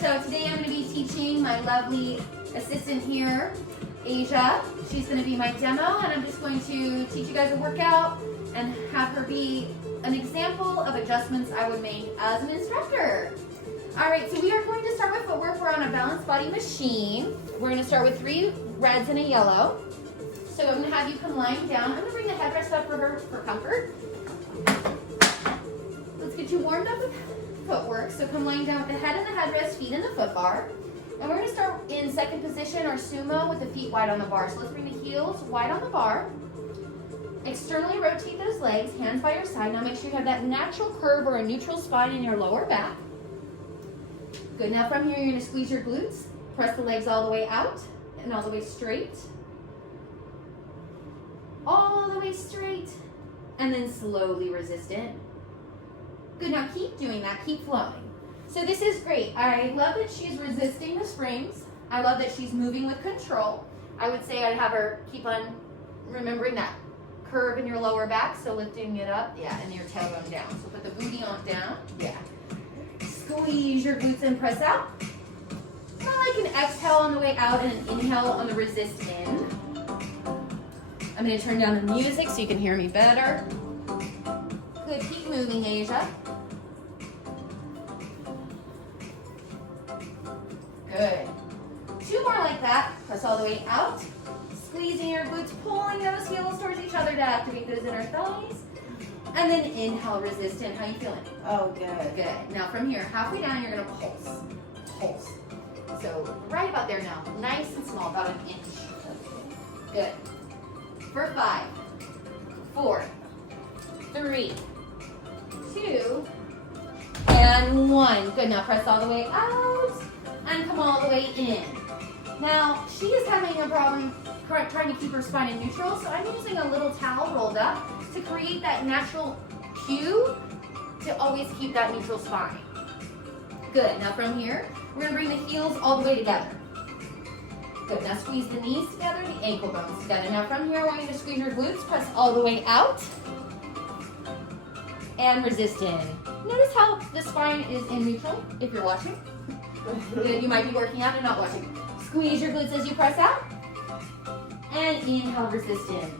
So today I'm going to be teaching my lovely assistant here, Asia. She's going to be my demo, and I'm just going to teach you guys a workout and have her be an example of adjustments I would make as an instructor. All right, so we are going to start with footwork. We're on a balanced body machine. We're going to start with 3 reds and a yellow. So I'm going to have you come lying down. I'm going to bring the headrest up for her for comfort. Let's get you warmed up with footwork. So come lying down with the head in the headrest, feet in the foot bar. And we're going to start in second position or sumo with the feet wide on the bar. So let's bring the heels wide on the bar. Externally rotate those legs, hands by your side. Now make sure you have that natural curve or a neutral spine in your lower back. Good. Now from here, you're going to squeeze your glutes. Press the legs all the way out and all the way straight. All the way straight. And then slowly resist in. Good. Now keep doing that. Keep flowing. So this is great. I love that she's resisting the springs. I love that she's moving with control. I would say I'd have her keep on remembering that curve in your lower back. So lifting it up. Yeah. And your tailbone down. So put the booty on down. Yeah. Squeeze your glutes and press out. Kind of like an exhale on the way out and an inhale on the resist in. I'm going to turn down the music so you can hear me better. Good. Keep moving, Asia. Good. 2 more like that. Press all the way out. Squeezing your glutes, pulling those heels towards each other to activate those inner thighs. And then inhale, resist in. How you feeling? Oh, good. Good. Now from here, halfway down, you're going to pulse. Pulse. So right about there now. Nice and small, about an inch. Good. For 5, 4, 3, 2, and 1. Good. Now press all the way out and come all the way in. Now she is having a problem trying to keep her spine in neutral, so I'm using a little towel rolled up to create that natural cue to always keep that neutral spine. Good. Now from here, we're going to bring the heels all the way together. Good. Now squeeze the knees together, the ankle bones together. Now from here, I want you to squeeze your glutes, press all the way out, and resist in. Notice how the spine is in neutral if you're watching. Good. You might be working out and not watching. Squeeze your glutes as you press out, and inhale, resist in.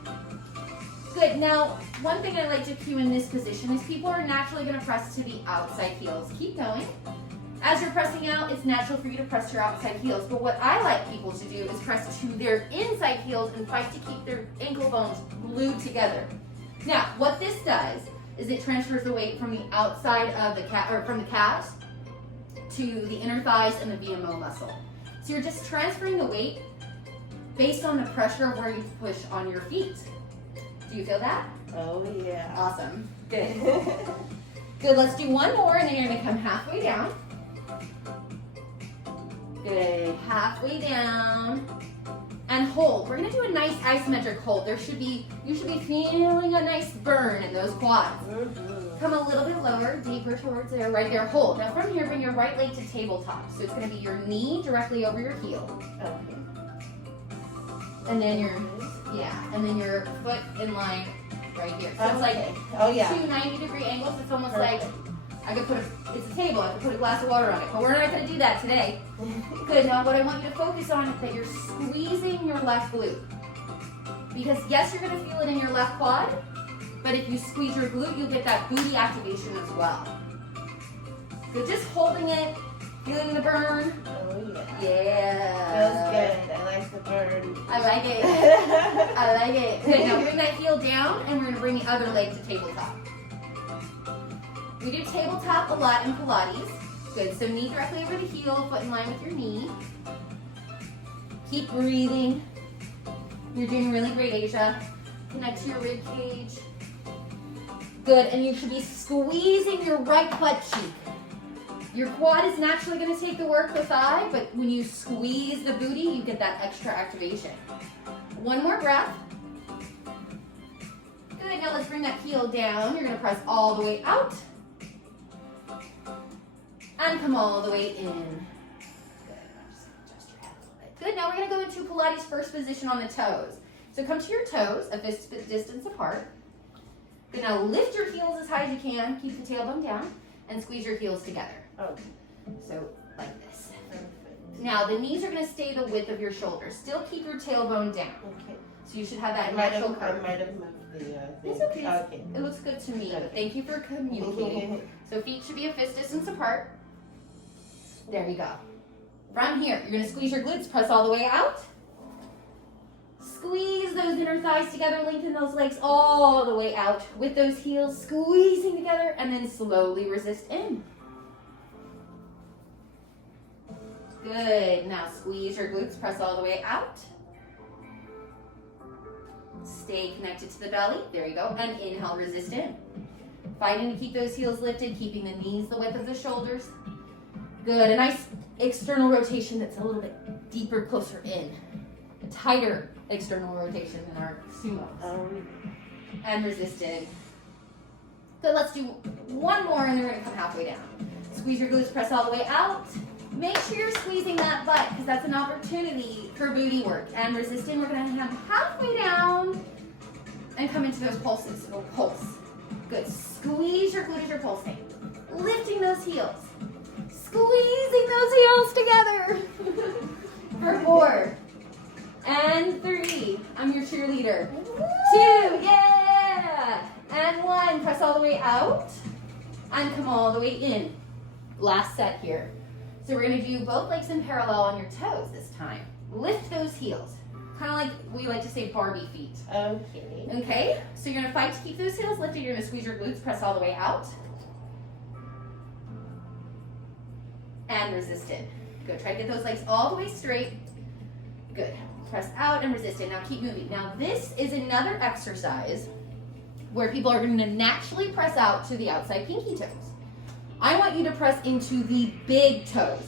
Good. Now, one thing I like to cue in this position is people are naturally going to press to the outside heels. Keep going. As you're pressing out, it's natural for you to press to your outside heels. But what I like people to do is press to their inside heels and fight to keep their ankle bones glued together. Now, what this does is it transfers the weight from the outside of the from the calves to the inner thighs and the VMO muscle. So you're just transferring the weight based on the pressure of where you push on your feet. Do you feel that? Oh, yeah. Awesome. Good. Good. Let's do 1 more, and then you're going to come halfway down. Good. Halfway down. And hold. We're going to do a nice isometric hold. You should be feeling a nice burn in those quads. Come a little bit lower, deeper towards there, right there. Hold. Now from here, bring your right leg to tabletop. So it's going to be your knee directly over your heel. Okay. And then your foot in line right here. So it's like 2 90-degree angles. It's almost like it's a table. I could put a glass of water on it. But we're not going to do that today. Good. Now what I want you to focus on is that you're squeezing your left glute. Because yes, you're going to feel it in your left quad. But if you squeeze your glute, you'll get that booty activation as well. So just holding it, feeling the burn. Oh, yeah. Yeah. Feels good. I like the burn. I like it. I like it. Good. Now bring that heel down, and we're going to bring the other leg to tabletop. We do tabletop a lot in Pilates. Good. So knee directly over the heel, foot in line with your knee. Keep breathing. You're doing really great, Asia. Connect to your rib cage. Good. And you should be squeezing your right butt cheek. Your quad is naturally going to take the work, the thigh, but when you squeeze the booty, you get that extra activation. 1 more breath. Good. Now let's bring that heel down. You're going to press all the way out. And come all the way in. Good. Just adjust your head a little bit. Good. Now we're going to go into Pilates first position on the toes. So come to your toes, a fist distance apart. Good. Now lift your heels as high as you can. Keep the tailbone down and squeeze your heels together. Okay. So like this. Perfect. Now the knees are going to stay the width of your shoulders. Still keep your tailbone down. Okay. So you should have that I might natural have curve. moved the It's thing. okay. It looks good to me, but thank you for communicating. So feet should be a fist distance apart. There you go. From here, you're going to squeeze your glutes, press all the way out. Squeeze those inner thighs together, lengthen those legs all the way out with those heels squeezing together, and then slowly resist in. Good. Now squeeze your glutes, press all the way out. Stay connected to the belly. There you go. And inhale, resist in. Fighting to keep those heels lifted, keeping the knees the width of the shoulders. Good. A nice external rotation that's a little bit deeper, closer in. A tighter external rotation than our sumos. And resist in. Good. Let's do one more, and then we're going to come halfway down. Squeeze your glutes, press all the way out. Make sure you're squeezing that butt because that's an opportunity for booty work. And resist in, we're going to have halfway down and come into those pulses. So pulse. Good. Squeeze your glutes as you're pulsing. Lifting those heels. Squeezing those heels together. For 4 and 3. I'm your cheerleader. 2, yeah. And 1. Press all the way out and come all the way in. Last set here. So we're going to do both legs in parallel on your toes this time. Lift those heels. Kind of like we like to say Barbie feet. Okay. Okay? So you're going to fight to keep those heels lifted. You're going to squeeze your glutes, press all the way out. And resist in. Good. Try to get those legs all the way straight. Good. Press out and resist in. Now keep moving. Now this is another exercise where people are going to naturally press out to the outside pinky toes. I want you to press into the big toes.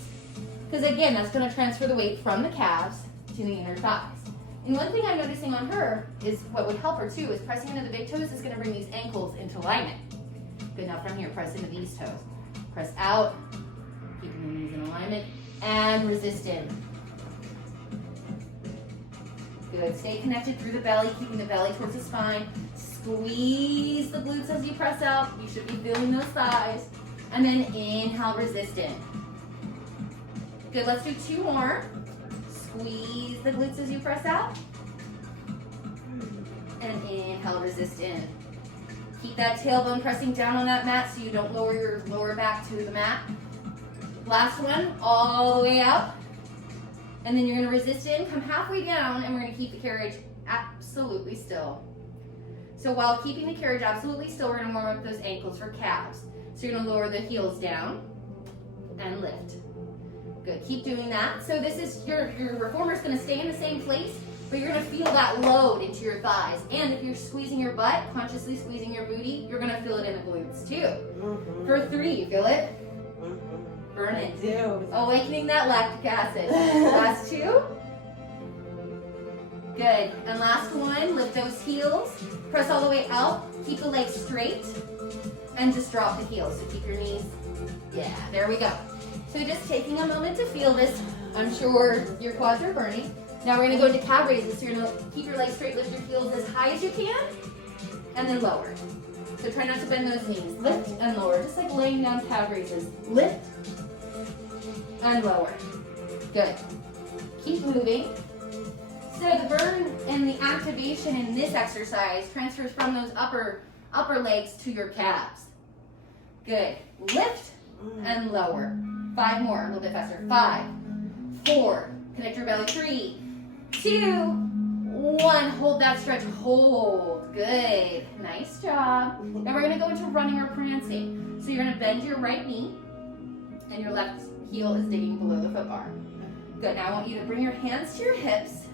Because again, that's going to transfer the weight from the calves to the inner thighs. And one thing I'm noticing on her is what would help her too is pressing into the big toes is going to bring these ankles into alignment. Good, now from here, press into these toes. Press out, keeping the knees in alignment, and resist in. Good, stay connected through the belly, keeping the belly towards the spine. Squeeze the glutes as you press out. You should be feeling those thighs. And then inhale, resist in. Good, let's do 2 more. Squeeze the glutes as you press out. And inhale, resist in. Keep that tailbone pressing down on that mat so you don't lower your lower back to the mat. Last one, all the way out. And then you're going to resist in, come halfway down, and we're going to keep the carriage absolutely still. So while keeping the carriage absolutely still, we're going to warm up those ankles for calves. So you're going to lower the heels down and lift. Good, keep doing that. So this is, your reformer's going to stay in the same place, but you're going to feel that load into your thighs. And if you're squeezing your butt, consciously squeezing your booty, you're going to feel it in the glutes too. Mm-hmm. For 3, you feel it? Mm-hmm. Burn it. I do. Awakening that lactic acid. Last 2. Good, and last one, lift those heels. Press all the way out, keep the legs straight. And just drop the heels, so keep your knees. Yeah, there we go. So just taking a moment to feel this. I'm sure your quads are burning. Now we're gonna go into calf raises. So you're gonna keep your legs straight, lift your heels as high as you can, and then lower. So try not to bend those knees. Lift and lower, just like laying down calf raises. Lift and lower. Good. Keep moving. So the burn and the activation in this exercise transfers from those upper legs to your calves. Good. Lift and lower. 5 more, a little bit faster. 5, 4, connect your belly. 3, 2, 1. Hold that stretch. Hold. Good. Nice job. Now we're going to go into running or prancing. So you're going to bend your right knee, and your left heel is digging below the foot bar. Good. Now I want you to bring your hands to your hips,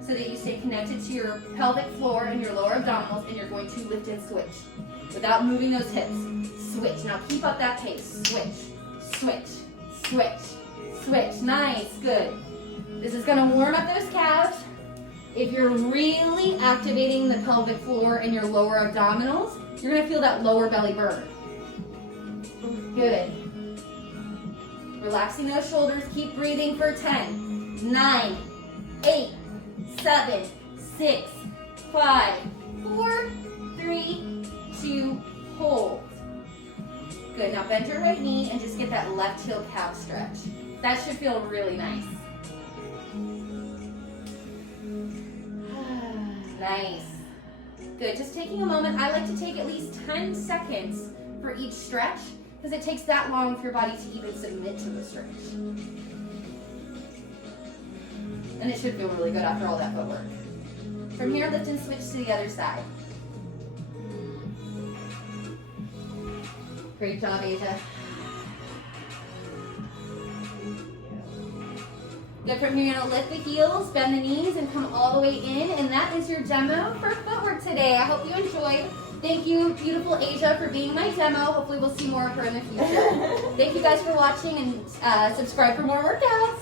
so that you stay connected to your pelvic floor and your lower abdominals, and you're going to lift and switch without moving those hips. Switch. Now keep up that pace. Switch, switch, switch, switch. Nice, good. This is gonna warm up those calves. If you're really activating the pelvic floor and your lower abdominals, you're gonna feel that lower belly burn. Good. Relaxing those shoulders. Keep breathing for 10, 9, 8, 7, 6, 5, 4, 3, 2, hold. Good. Good, now bend your right knee and just get that left heel calf stretch. That should feel really nice. Nice. Good, just taking a moment. I like to take at least 10 seconds for each stretch because it takes that long for your body to even submit to the stretch. And it should feel really good after all that footwork. From here, lift and switch to the other side. Great job, Asia. Good, from here, you're gonna lift the heels, bend the knees, and come all the way in. And that is your demo for footwork today. I hope you enjoyed. Thank you, beautiful Asia, for being my demo. Hopefully we'll see more of her in the future. Thank you guys for watching, and subscribe for more workouts.